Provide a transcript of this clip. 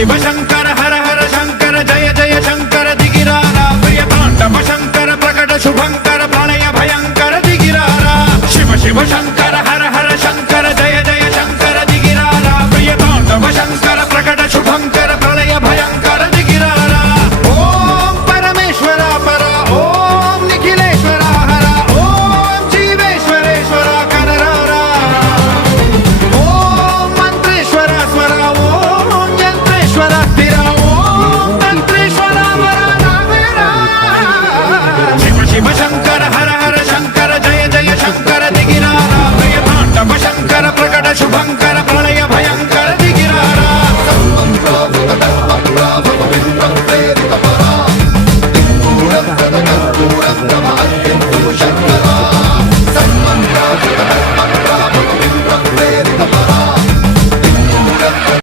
शिव शंकर हर हर शंकर जय जय शंकर दिगिरारा प्रिय तांडव शंकर प्रकट शुभंकर प्रलय भयंकर दिगिरारा शिव शिव शंकर